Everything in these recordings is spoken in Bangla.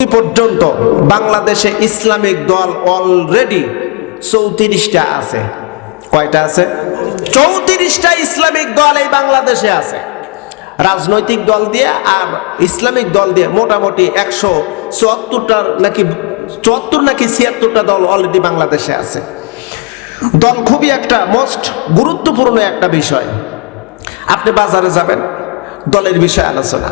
পর্যন্ত বাংলাদেশে ইসলামিক দল অলরেডি 34টা আছে। কয়টা আছে? 34টা ইসলামিক দল এই বাংলাদেশে আছে। রাজনৈতিক দল দিয়ে আর ইসলামিক দল দিয়ে মোটামুটি 174টার নাকি 74 নাকি 76টা দল অলরেডি বাংলাদেশে আছে। দল খুবই একটা মোস্ট গুরুত্বপূর্ণ একটা বিষয়। আপনি বাজারে যাবেন, দলের বিষয়ে আলোচনা।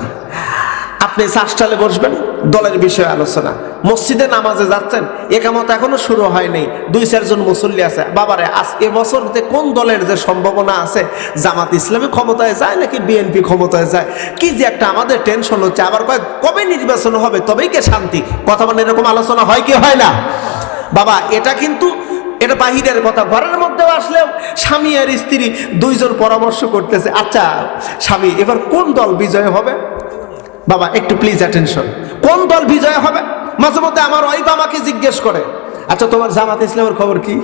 আপনি চাষটালে বসবেন, দলের বিষয়ে আলোচনা। মসজিদে নামাজে যাচ্ছেন, একামত এখনো শুরু হয়নি, 2-4 জন মুসল্লি আছে। বাবারে, আজ এবছর কোন দলের যে সম্ভাবনা আছে, জামাত ইসলামী ক্ষমতায় যায় নাকি বিএনপি ক্ষমতায় যায়, কি যে একটা আমাদের টেনশন হচ্ছে। আবার কবে নির্বাচন হবে, তবেই কে শান্তি। কথা মানে এরকম আলোচনা হয় কি হয় না? বাবা, এটা কিন্তু এটা বাহিরের কথা। ঘরের মধ্যেও আসলেও স্বামী আর স্ত্রী দুইজন পরামর্শ করতেছে, আচ্ছা স্বামী, এবার কোন দল বিজয় হবে? বাবা একটু প্লিজ অ্যাটেনশন, কোন দল বিজয় হবে? মাঝে মধ্যে আমার ওয়াইফ আমাকে জিজ্ঞেস করে, আচ্ছা তোমার জামাত ইসলামের খবর কি?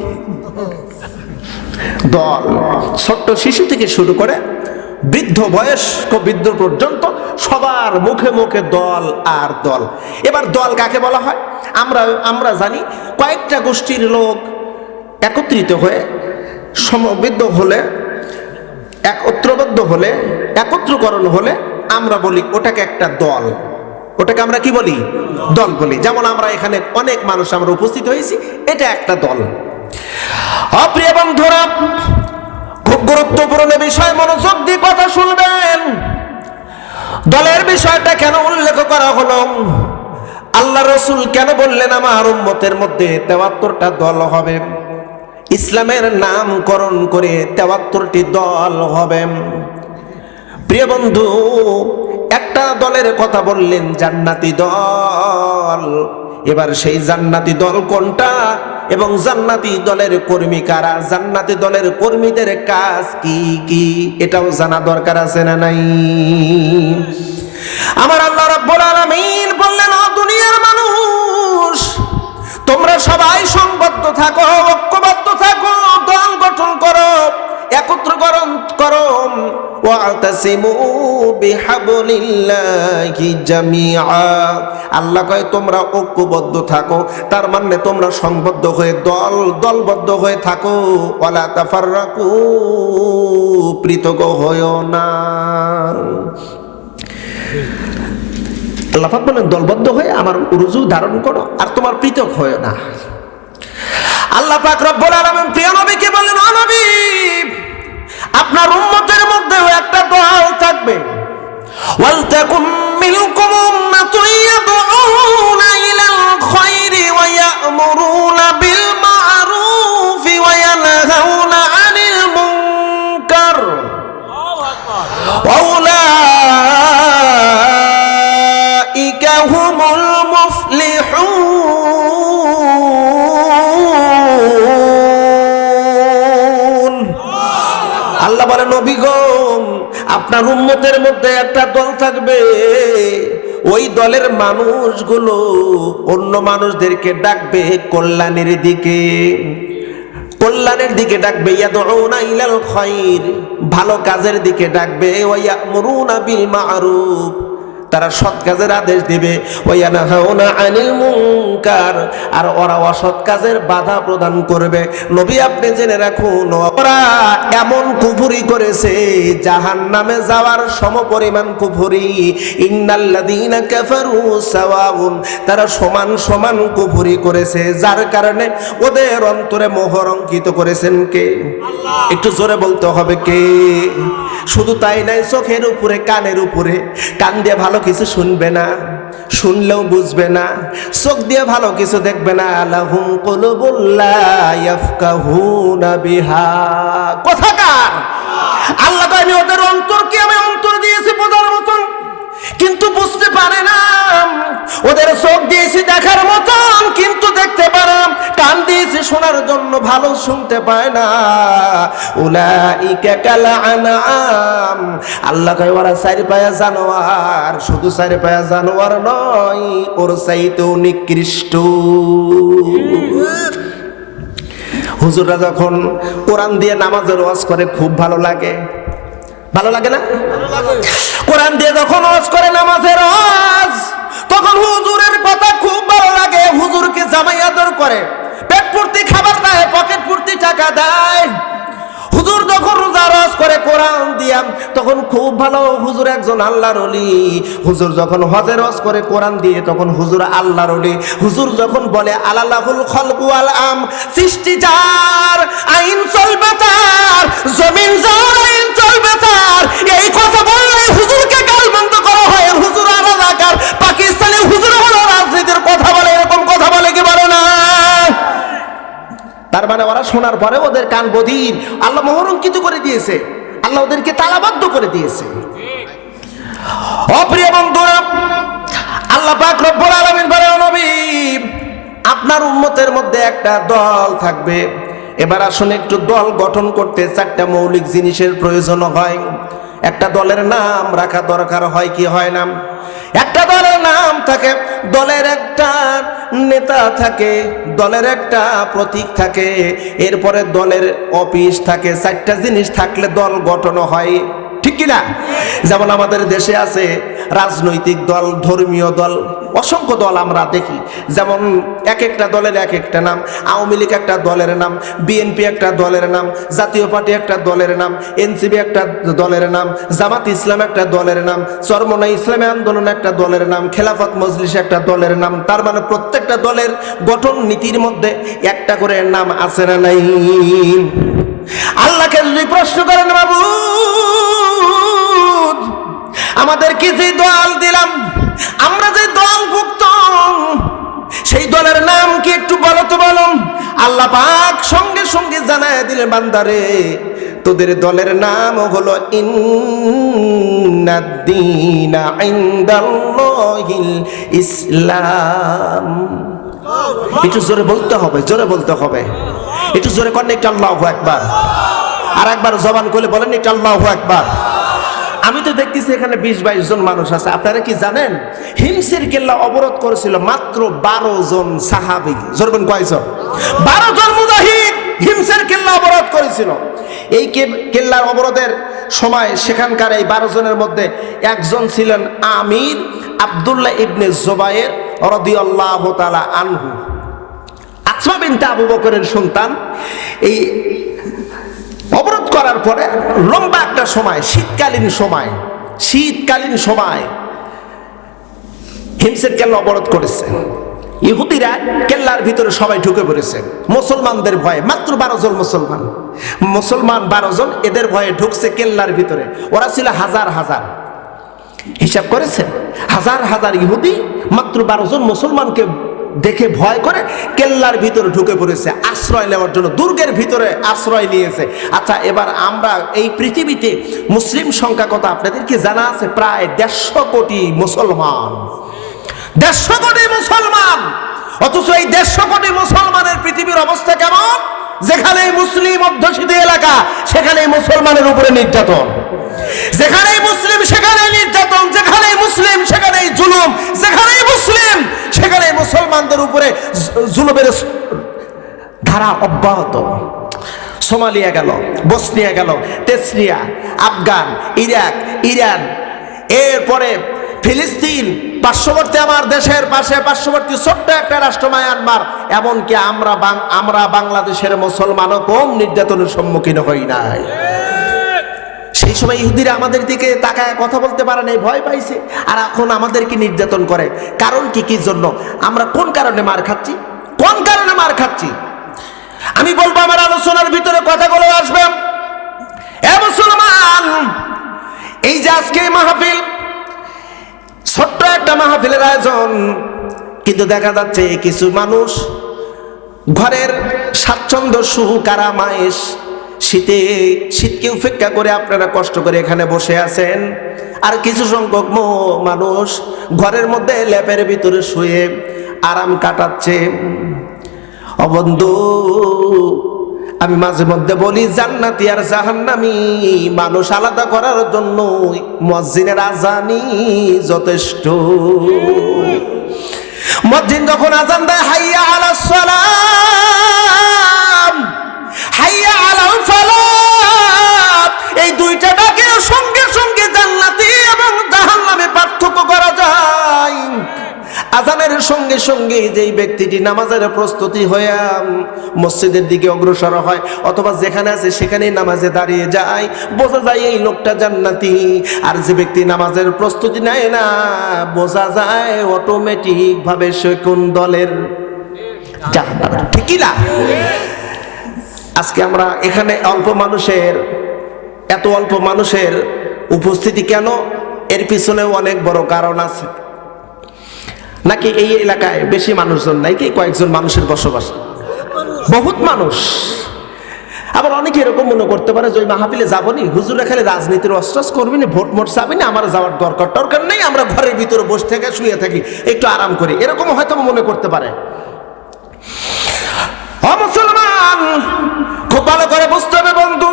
দল ছোট্ট শিশু থেকে শুরু করে বৃদ্ধ বয়স্ক বৃদ্ধ পর্যন্ত সবার মুখে মুখে দল আর দল। এবার দল কাকে বলা হয়? আমরা জানি কয়েকটা গোষ্ঠীর লোক একত্রিত হয়ে সমবেত হলে, একত্রবদ্ধ হলে, একত্রকরণ হলে আমরা বলি ওটাকে একটা দল। ওটাকে আমরা কি বলি? দল বলি। যেমন আমরা এখানে অনেক মানুষ আমরা উপস্থিত হয়েছি, এটা একটা দল। প্রিয় বন্ধুরা, খুব গুরুত্বপূর্ণ বিষয়, মনোযোগ দিয়ে কথা শুনবেন। দলের বিষয়টা কেন উল্লেখ করা হলো? আল্লাহ রাসূল কেন বললেন আমার উম্মতের মধ্যে 73টা দল হবে? ইসলামের নামকরণ করে 73টি দল হবে। প্রিয় বন্ধু, একটা দলের কথা বললেন, জান্নাতি দল। এবার সেই জান্নাতি দল কোনটা এবং জান্নাতি দলের কর্মী কারা, জান্নাতি দলের কর্মীদের কাজ কি কি, এটাও জানা দরকার আছে না নাই? আমার আল্লাহ রাব্বুল আলামিন বললেন, ও দুনিয়ার মানুষ, তোমরা সবাই সংবদ্ধ থাকো, ঐক্যবদ্ধ থাকো, দল গঠন করো, একত্রকরণ করো। ওয়াতাসিমু বিহাবলিল্লাহি জামিআ। আল্লাহ কয় তোমরা ঐক্যবদ্ধ থাকো, তার মানে তোমরা সংবদ্ধ হয়ে দলবদ্ধ হয়ে থাকো। ওয়ালা তাফাররাকু, পৃথক হয়ো না। আল্লাহ পাক বলেন দলবদ্ধ হয়ে আমার রুজু ধারণ করো আর তোমার পৃথক হয় না। আল্লাহ পাক রব্বুল আলামিন প্রিয় নবীকে বলেন, ও নবী, আপনার উম্মতের মধ্যেও একটা দল থাকবে। ওয়ালতাকুম মিনকুম উম্মাতুন ইয়াদউনা ইলাল খায়রি ওয়া ইয়া'মুরুনা বিল মা'রুফি ওয়া ইয়ানহাউনা আনিল মুনকার ওয়া উলাইকা হুমুল মুফলিহুন। আল্লাহ বলে, নবী গো, আপনার উম্মতের মধ্যে একটা দল থাকবে। ওই দলের মানুষগুলো অন্য মানুষদেরকে ডাকবে কল্যাণের দিকে, কল্যাণের দিকে ডাকবে। ইয়াদউনা ইলাল খায়র, ভালো কাজের দিকে ডাকবে। ওয়া ইয়া'মুরুনা বিল মা'রুফ, তারা সৎ কাজের আদেশ দিবে। ওয়া ইয়ানহাউনা আনিল মুনকার, আর ওরা অসৎ কাজের বাধা প্রদান করবে। নবী আপনি জেনে রাখুন, ওরা এমন কুফরি করেছে জাহান্নামে যাওয়ার সমপরিমাণ কুফরি। ইন্নাল্লাযীনা কাফারু সাওয়াউন, তারা সমান সমান কুফরি করেছে, যার কারণে ওদের অন্তরে মোহর অঙ্কিত করেছেন কে? আল্লাহ। একটু জোরে বলতে হবে কে? শুধু তাই নাই, চোখের উপরে কানের উপরে, কান দিয়ে ভালো কিছু শুনবে না, শুনলেও বুঝবে না, চোখ দিয়ে ভালো কিছু দেখবে না। লাহুম কুলুবুন লা ইয়াফকাহুনা বিহা। কথাকার আল্লাহ কয়, আমি ওদের অন্তরকে আমি অন্তর দিয়েছি বোঝার মতন, কিন্তু বুঝতে পারে না। ওদের চোখ দিয়েছি দেখার মতন, কিন্তু দেখতে পারে না। কান দিয়েছি শোনার জন্য, ভালো শুনতে পায় না। উলাইকা কাল আনআম, আল্লাহ কয় ওরা চারি পায়া জানোয়ার। শুধু চারি পায়া জানোয়ার নয়, ওর চাইতেও নিকৃষ্ট। হুজুররা যখন কোরআন দিয়ে নামাজের ওয়াজ করে খুব ভালো লাগে, ভালো লাগে না? কোরআন দিয়ে যখন ওয়াজ করে নামাজের ওয়াজ, তখন হুজুরের কথা খুব ভালো লাগে, হুজুরকে জামাই আদর করে, পেট পূর্তি খাবার দেয়, পকেট পূর্তি টাকা দেয়। হুজুর যখন রোজা রোজ করে কোরআন দিয়াম তখন খুব ভালো, হুজুর একজন আল্লাহর ওলি। হুজুর যখন হজে রোজ করে কোরআন দিয়ে তখন হুজুর আল্লাহর ওলি। হুজুর যখন বলে আলাল্লাহুল খালকু ওয়াল আম, সৃষ্টি যার আইন চলবে তার, জমিন যার আইন চলবে তার, এই কথা বললে হুজুরকে গালমন্দ করা হয়। হুজুর রাজাকার, পাকিস্তানে হুজুর হলো রাজনীতির কথা বলে, এরকম কথা বলে কি বলে না? তার মানে ওরা শোনার পরে ওদের কান বধির, আল্লাহ মোহরঙ্কিত করে দিয়েছে, আল্লাহ ওদেরকে তালাবদ্ধ করে দিয়েছে। অপ্রিয় বন্ধুরা, আল্লাহ পাক রব্বুল আলামিন বলেন, নবী আপনার উম্মতের মধ্যে একটা দল থাকবে। এবার আসুন, একটু দল গঠন করতে চারটা মৌলিক জিনিসের প্রয়োজন হয়। একটা দলের নাম রাখা দরকার হয় কি হয় না? একটা দলের নাম থাকে, দলের একটা নেতা থাকে, দলের একটা প্রতীক থাকে, এরপরে দলের অফিস থাকে। চারটা জিনিস থাকলে দল গঠন হয়, ঠিক কিনা? যেমন আমাদের দেশে আছে রাজনৈতিক দল, ধর্মীয় দল, অসংখ্য দল আমরা দেখি। যেমন এক একটা দলের এক একটা নাম। আওয়ামী লীগ একটা দলের নাম, বিএনপি একটা দলের নাম, জাতীয় পার্টি একটা দলের নাম, এনসিপি একটা দলের নাম, জামাত ইসলাম একটা দলের নাম, চরমনাই ইসলামী আন্দোলন একটা দলের নাম, খেলাফত মজলিস একটা দলের নাম। তার মানে প্রত্যেকটা দলের গঠন নীতির মধ্যে একটা করে নাম আছে না নাই? আল্লাহকে যদি প্রশ্ন করেন, বাবু আমাদেরকে যে দল দিলাম, আমরা যে দলভুক্ত, সেই দলের নাম কি একটু বলো তো, বলো। আল্লাহ পাক সঙ্গে সঙ্গে জানায় দিলেন, বান্দারে তোদের দলের নাম হলো ইন্নাদ-দীনা ইনদাল্লাহিল ইসলাম। একটু জোরে বলতে হবে, জোরে বলতে হবে, একটু জোরে করেন একটু আল্লাহু আকবার। আর একবার জবান খুলে বলেন একটু আল্লাহু আকবার। আমি তো দেখতেছি এখানে 20-22 জন মানুষ আছে। আপনারা কি জানেন হিমসের কেল্লা অবরোধ করেছিল মাত্র 12 জন সাহাবী? জোরবেন কয়জন? 12 জন মুজাহিদ হিমসের কেল্লা অবরোধ করেছিল। এই কেল্লার অবরোধের সময় সেখানকার এই 12 জনের মধ্যে একজন ছিলেন আমির আব্দুল্লাহ ইবনে জুবায়ের রাদিয়াল্লাহু তাআলা আনহু, আসমা বিনতে আবু বকরের সন্তান। এই অবরোধ করার পরে লম্বা একটা সময়, শীতকালীন সময় হিমসের কেল্লা অবরোধ করেছে। ইহুদিরা কেল্লার ভিতরে সবাই ঢুকে পড়েছে মুসলমানদের ভয়ে। মাত্র 12 জন মুসলমান 12 জন, এদের ভয়ে ঢুকছে কেল্লার ভিতরে। ওরা ছিল হাজার হাজার, হিসাব করেছে হাজার হাজার ইহুদি মাত্র 12 জন মুসলমানকে দেখে ভয় করে কেল্লার ভিতরে ঢুকে পড়েছে আশ্রয় নেওয়ার জন্য, দুর্গের ভিতরে আশ্রয় নিয়েছে। আচ্ছা, এবার আমরা এই পৃথিবীতে মুসলিম সংখ্যা কত আপনাদের কি জানা আছে? প্রায় 150 কোটি মুসলমান, 150 কোটি মুসলমান। অথচ এই 150 কোটি মুসলমানের পৃথিবীর অবস্থা কেমন? যেখানেই মুসলিম অধ্যুষিত এলাকা সেখানেই মুসলমানের উপরে নির্যাতন, যেখানেই মুসলিম সেখানেই নির্যাতন, যেখানেই মুসলিম সেখানেই জুলুম, যেখানেই মুসলিম সেখানেই মুসলমানদের উপরে জুলুমের ধারা অব্যাহত। সোমালিয়া গেল, বসনিয়া গেল, তেসনিয়া, আফগান, ইরাক, ইরান, এরপরে ফিলিস্তিন, পার্শ্ববর্তী আমার দেশের পাশে পার্শ্ববর্তী ছোট্ট একটা রাষ্ট্র মায়ানমার। এমনকি আমরা বাংলাদেশের মুসলমানও কম নির্যাতনের সম্মুখীন হই নাই। সেই সময় ইহুদিরা আমাদের দিকে তাকায় কথা বলতে পারে নাই, ভয় পাইছে। আর এখন আমাদেরকে নির্যাতন করে। কারণ কি জন্য? আমরা কোন কারণে মার খাচ্ছি? কোন কারণে মার খাচ্ছি? আমি বলবো আমার আলোচনার ভিতরে কথাগুলো আসবে। এ মুসলমান, এই যে আজকে মাহফিল, ছোট্ট একটা মাহফিলের আয়োজন, কিন্তু দেখা যাচ্ছে কিছু মানুষ ঘরের স্বাচ্ছন্দ্য সুখ আরামায়েশ, শীতকে উপেক্ষা করে আপনারা কষ্ট করে এখানে বসে আছেন। আর কিছু সংখ্যক মানুষ ঘরের মধ্যে ল্যাপের ভিতরে শুয়ে আরাম কাটাচ্ছে। ও বন্ধু, আমি মাঝে মধ্যে বলি জান্নাতি আর জাহান্নামী মানুষ আলাদা করার জন্য মুয়াজ্জিনের আজানই যথেষ্ট। মুয়াজ্জিন যখন আজান দেয়, হাইয়া আলাস সালাম, হাইয়া আলাল ফালাহ, এই দুইটা ডাকে সঙ্গে সঙ্গে জান্নাতি এবং জাহান্নামে পার্থক্য করা যায়। সঙ্গে সঙ্গে যেই ব্যক্তিটি নামাজের প্রস্তুতি হয়ে মসজিদের দিকে অগ্রসর হয় অথবা যেখানে আছে সেখানেই নামাজে দাঁড়িয়ে যায়, বোঝা যায় এই লোকটা জান্নাতি। আর যে ব্যক্তি নামাজের প্রস্তুতি নেয় না, বোঝা যায় অটোমেটিক ভাবে সে কোন দলের, জান্নাতের। ঠিক কি না? আজকে আমরা এখানে এত অল্প মানুষের উপস্থিতি কেন? এর পিছনে অনেক বড় কারণ আছে। নাকি এই এলাকায় বেশি মানুষজন নাই, কি কয়েকজন মানুষের বসবাস? বহুত মানুষ। আবার অনেকে এরকম মনে করতে পারে যে ওই মাহফিলে যাবনি, হুজুরা খালি রাজনীতির অস্ত্রাস করবি না, ভোট মোট চাবি না, আমার যাওয়ার দরকার নেই, আমরা ঘরের ভিতরে বসে থেকে শুয়ে থাকি, একটু আরাম করি, এরকম হয়তো মনে করতে পারে। মুসলমান, খুব ভালো করে বুঝতে হবে বন্ধু,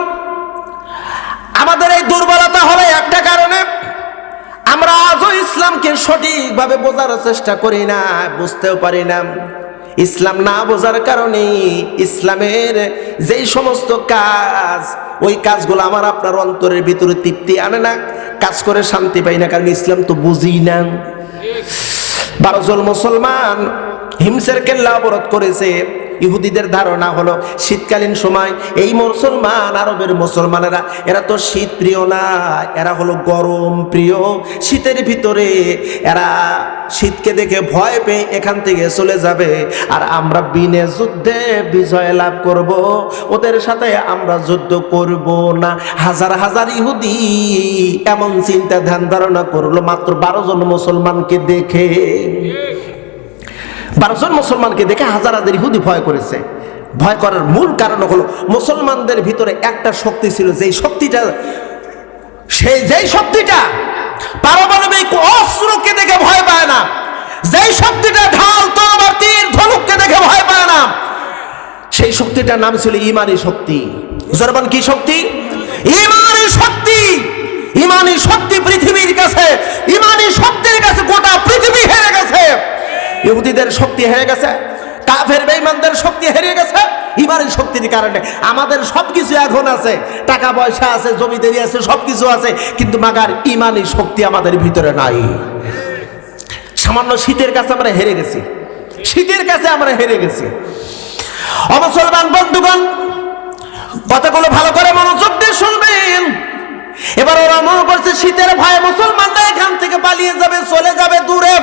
আমাদের এই দুর্বলতা হলো একটা কারণে, আমরা আজও ইসলামকে সঠিকভাবে বোঝার চেষ্টা করি না, বুঝতেও পারি না। ইসলাম না বোঝার কারণে ইসলামের যেই সমস্ত কাজ, ওই কাজগুলো আমার আপনার অন্তরের ভিতরে তৃপ্তি আনে না, কাজ করে শান্তি পাই না, কারণ ইসলাম তো বুঝি না। 12 জন মুসলমান হিমসের কেল্লা অবরোধ করেছে। ইহুদিদের ধারণা হলো শীতকালীন সময় এই মুসলমান, আরবের মুসলমানেরা, এরা তো শীত প্রিয় না, এরা হলো গরম প্রিয়। শীতের ভিতরে এরা শীতকে দেখে ভয় পেয়ে এখান থেকে চলে যাবে, আর আমরা বিনে যুদ্ধে বিজয় লাভ করব, ওদের সাথে আমরা যুদ্ধ করব না। হাজার হাজার ইহুদি এমন চিন্তা ধ্যান ধারণা করলো মাত্র 12 জন মুসলমানকে দেখে। 12 জন মুসলমানকে দেখে হাজার হাজার ইহুদি ভয় করেছে। ভয় করার মূল কারণ হলো মুসলমানদের ভিতরে একটা শক্তি ছিল, যেই শক্তিটা পারমাণবিক অস্ত্রকে দেখে ভয় পায় না, যেই শক্তিটা ঢাল তরবারি তীর ধনুককে দেখে ভয় পায় না, সেই শক্তিটার নাম ছিল ঈমানী শক্তি। জরবান কি শক্তি? ঈমানী শক্তি। ঈমানী শক্তি পৃথিবীর কাছে, ঈমানী শক্তির কাছে গোটা পৃথিবী হেরে গেছে। ইহুদিদের শক্তি হেরে গেছে, কাফের বেঈমানদের শক্তি হেরে গেছে। ঈমানী শক্তির কারণে আমাদের সবকিছু এখন আছে, টাকা পয়সা আছে, জমিদারি আছে, সবকিছু আছে, কিন্তু মাগার ঈমানী শক্তি আমাদের ভিতরে নাই। সামান্য শীতের কাছে আমরা হেরে গেছি, শীতের কাছে আমরা হেরে গেছি। মুসলমান বন্ধুগণ, কথাগুলো ভালো করে মনোযোগ দিয়ে শুনবেন। এবার ওরা মনে করছে শীতের ভয়ে মুসলমানরা এখান থেকে পালিয়ে যাবে, চলে যাবে দূরে,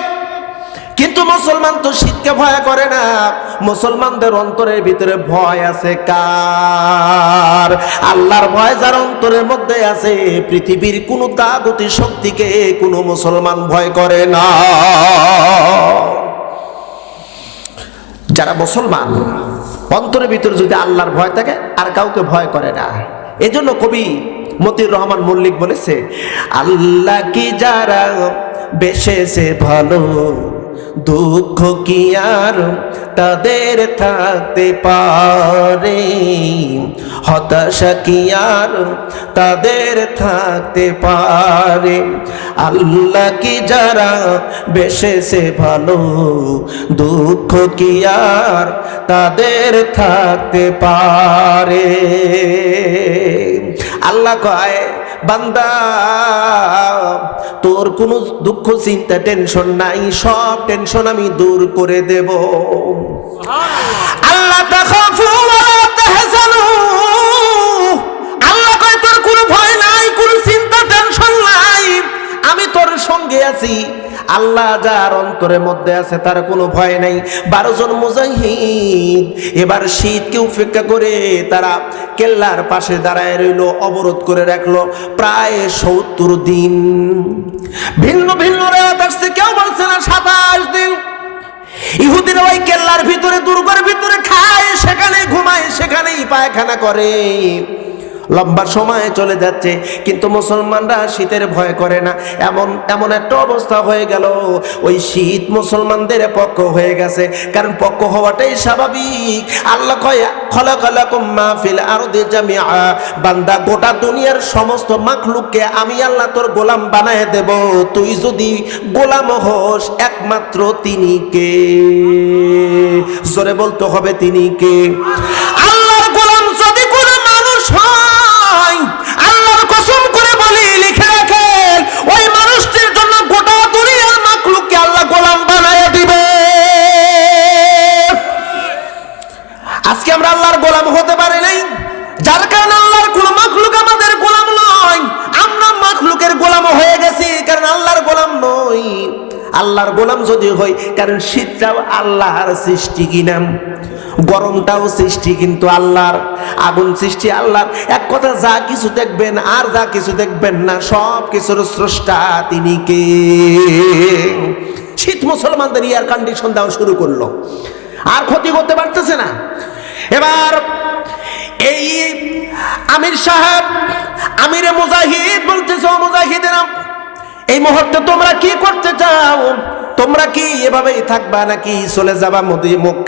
কিন্তু মুসলমান তো শীতকে ভয় করে না। মুসলমানদের অন্তরের ভিতরে ভয় আছে কার? আল্লাহর ভয় যার অন্তরের মধ্যে আছে, পৃথিবীর কোন তাগুতি শক্তিকে কোনো মুসলমান ভয় করে না। যারা মুসলমান অন্তরের ভিতরে যদি আল্লাহর ভয় থাকে, আর কাউকে ভয় করে না। এজন্য কবি মতিউর রহমান মল্লিক বলেছে, আল্লাহ কি যারা বেশেছে ভালো, দুঃখ কি আর তাদের থাকতে পারে, হতাশা কি আর তাদের থাকতে পারে। আল্লাহ কি যারা বেশেছে ভালো, দুঃখ কি আর তাদের থাকতে পারে। আল্লাহ কয়, বান্দা তোর কোনো দুঃখ চিন্তা টেনশন নাই, সব টেনশন আমি দূর করে দেব। আল্লাহ তাখাফু ওয়া লা তাহজানু, আল্লাহ কয় তোর কোনো ভয় নাই, কোনো চিন্তা টেনশন নাই, আমি তোর সঙ্গে আছি। আল্লাহ যার অন্তরের মধ্যে আছে তার কোনো ভয় নাই। 12 জন মুজাহিদ এবার শীতকে উপেক্ষা করে তারা কেল্লার পাশে দাঁড়ায় রইল, অবরোধ করে রাখলো প্রায় 70 দিন। ভিন্ন ভিন্ন রাত আসছে, কেউ বলছে না 27 দিন। ইহুদিরা ওই কেল্লার ভিতরে, দুর্গের ভিতরে খায়, সেখানে ঘুমায়, সেখানেই পায়খানা করে, লম্বা সময় চলে যাচ্ছে, কিন্তু মুসলমানরা শীতের ভয় করে না। এমন একটা অবস্থা হয়ে গেল, ওই শীত মুসলমানদের পক্ষ হয়ে গেছে, কারণ পক্ষ হওয়াটাই স্বাভাবিক। আল্লাহ কয়, খলাকালাকুম মা ফিল আরদি জামিআ, বান্দা গোটা দুনিয়ার সমস্ত মাখলুককে আমি আল্লাহ তোর গোলাম বানায় দেব, তুই যদি গোলাম হোস একমাত্র তিনি কে? জোরে বলতে হবে, তিনি কে? আল্লাহর গোলাম যদি কোনো মানুষ হয়, আল্লাহর কসম করে বলি, লিখে রাখেন, ওই মানুষটির জন্য গোটা দুনিয়ার মাখলুককে আল্লাহ গোলাম বানায় দিবে। আজকে আমরা আল্লাহর গোলাম হতে পারি নাই, যার কারণে আল্লাহর কোন মাখলুক আমাদের গোলাম নয়, আমরা মাখলুকের গোলাম হয়ে গেছি, কারণ আল্লাহর গোলাম নই। আল্লাহর গোলাম যদি হই, কারণ শীতটাও আল্লাহর সৃষ্টি কিনা, গরমটাও সৃষ্টি কিন্তু আল্লাহর, আগুন সৃষ্টি আল্লাহর। এক কথা, যা কিছু দেখবেন আর যা কিছু দেখবেন না, সব কিছুর স্রষ্টা তিনি কে? শীত মুসলমানদের এয়ার কন্ডিশন দেওয়া শুরু করলো, আর ক্ষতি করতে পারতেছে না। এবার এই আমির সাহেব, আমিরে মুজাহিদ বলতেছে, ও মুজাহিদেরা, এই মুহূর্তে তোমরা কি করতে চাও? তোমরা কি এভাবেই থাকবা নাকি চলে যাবা মক্কা?